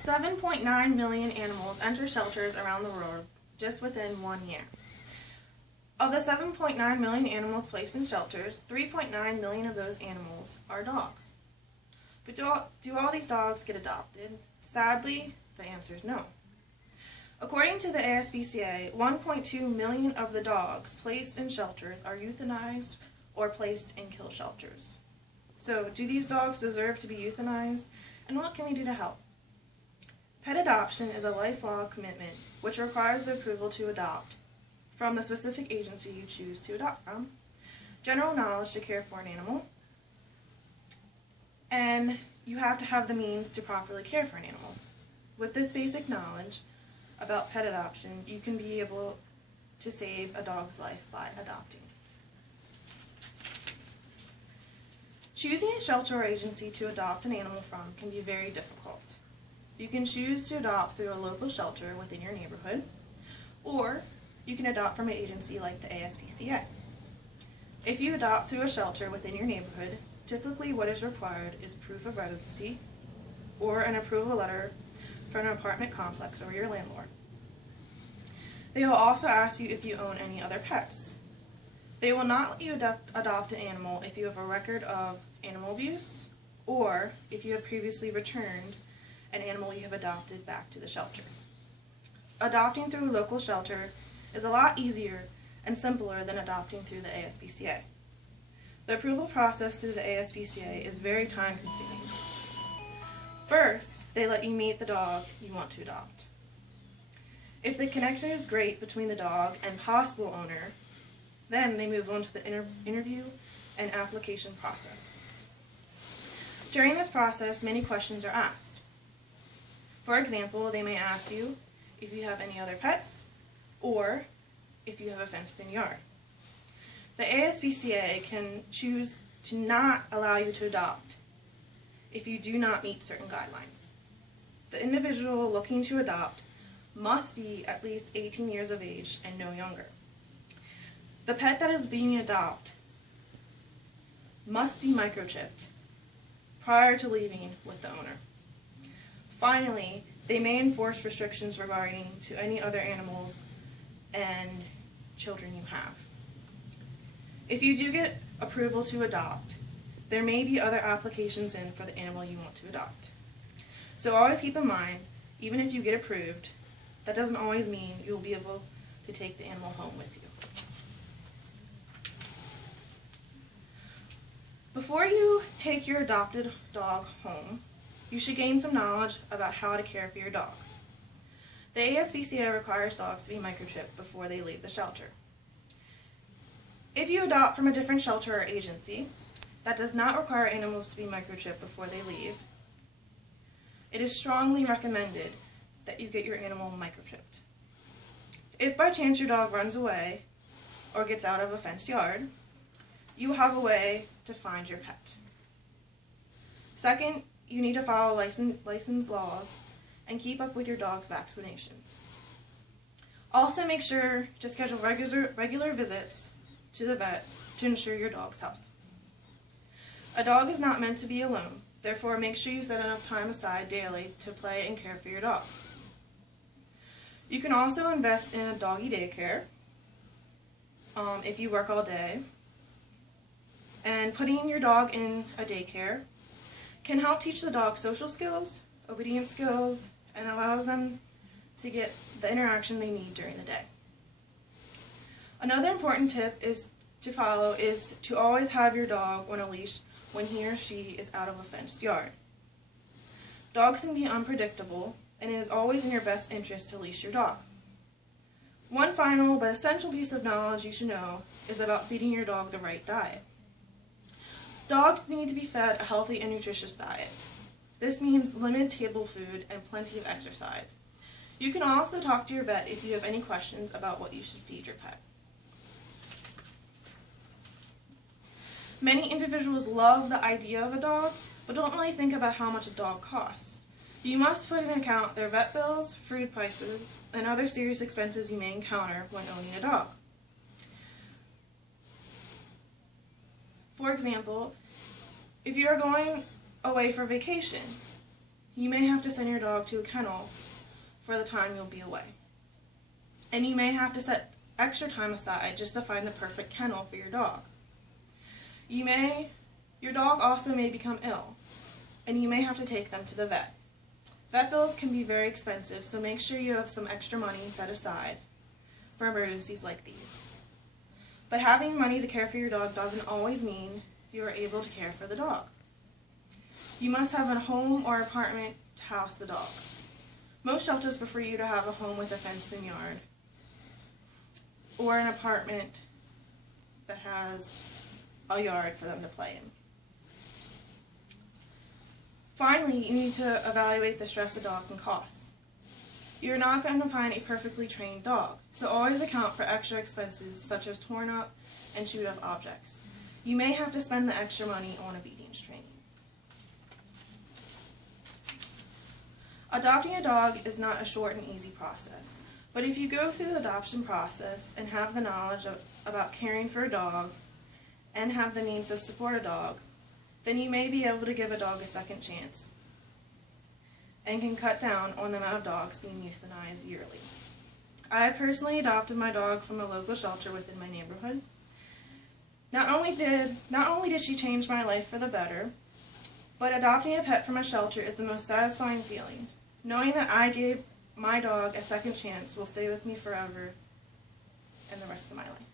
7.9 million animals enter shelters around the world just within 1 year. Of the 7.9 million animals placed in shelters, 3.9 million of those animals are dogs. But do all these dogs get adopted? Sadly, the answer is no. According to the ASPCA, 1.2 million of the dogs placed in shelters are euthanized or placed in kill shelters. So, do these dogs deserve to be euthanized? And what can we do to help? Pet adoption is a lifelong commitment which requires the approval to adopt from the specific agency you choose to adopt from, general knowledge to care for an animal, and you have to have the means to properly care for an animal. With this basic knowledge about pet adoption, you can be able to save a dog's life by adopting. Choosing a shelter or agency to adopt an animal from can be very difficult. You can choose to adopt through a local shelter within your neighborhood, or you can adopt from an agency like the ASPCA. If you adopt through a shelter within your neighborhood, typically what is required is proof of residency or an approval letter from an apartment complex or your landlord. They will also ask you if you own any other pets. They will not let you adopt an animal if you have a record of animal abuse or if you have previously returned an animal you have adopted back to the shelter. Adopting through a local shelter is a lot easier and simpler than adopting through the ASPCA. The approval process through the ASPCA is very time consuming. First, they let you meet the dog you want to adopt. If the connection is great between the dog and possible owner, then they move on to the interview and application process. During this process, many questions are asked. For example, they may ask you if you have any other pets or if you have a fenced-in yard. The ASPCA can choose to not allow you to adopt if you do not meet certain guidelines. The individual looking to adopt must be at least 18 years of age and no younger. The pet that is being adopted must be microchipped prior to leaving with the owner. Finally, they may enforce restrictions regarding to any other animals and children you have. If you do get approval to adopt, there may be other applications in for the animal you want to adopt. So always keep in mind, even if you get approved, that doesn't always mean you'll be able to take the animal home with you. Before you take your adopted dog home, you should gain some knowledge about how to care for your dog. The ASPCA requires dogs to be microchipped before they leave the shelter. If you adopt from a different shelter or agency that does not require animals to be microchipped before they leave, it is strongly recommended that you get your animal microchipped. If by chance your dog runs away or gets out of a fenced yard, you will have a way to find your pet. Second, you need to follow licensed laws and keep up with your dog's vaccinations. Also make sure to schedule regular visits to the vet to ensure your dog's health. A dog is not meant to be alone, therefore make sure you set enough time aside daily to play and care for your dog. You can also invest in a doggy daycare if you work all day. And putting your dog in a daycare can help teach the dog social skills, obedience skills, and allows them to get the interaction they need during the day. Another important tip to follow is to always have your dog on a leash when he or she is out of a fenced yard. Dogs can be unpredictable, and it is always in your best interest to leash your dog. One final but essential piece of knowledge you should know is about feeding your dog the right diet. Dogs need to be fed a healthy and nutritious diet. This means limited table food and plenty of exercise. You can also talk to your vet if you have any questions about what you should feed your pet. Many individuals love the idea of a dog, but don't really think about how much a dog costs. You must put into account their vet bills, food prices, and other serious expenses you may encounter when owning a dog. For example, if you are going away for vacation, you may have to send your dog to a kennel for the time you'll be away. And you may have to set extra time aside just to find the perfect kennel for your dog. Your dog also may become ill, and you may have to take them to the vet. Vet bills can be very expensive, so make sure you have some extra money set aside for emergencies like these. But having money to care for your dog doesn't always mean you are able to care for the dog. You must have a home or apartment to house the dog. Most shelters prefer you to have a home with a fenced-in yard or an apartment that has a yard for them to play in. Finally, you need to evaluate the stress a dog can cause. You're not going to find a perfectly trained dog, so always account for extra expenses such as torn up and chewed up objects. You may have to spend the extra money on obedience training. Adopting a dog is not a short and easy process, but if you go through the adoption process and have the knowledge about caring for a dog and have the means to support a dog, then you may be able to give a dog a second chance and can cut down on the amount of dogs being euthanized yearly. I personally adopted my dog from a local shelter within my neighborhood. Not only did she change my life for the better, but adopting a pet from a shelter is the most satisfying feeling. Knowing that I gave my dog a second chance will stay with me forever and the rest of my life.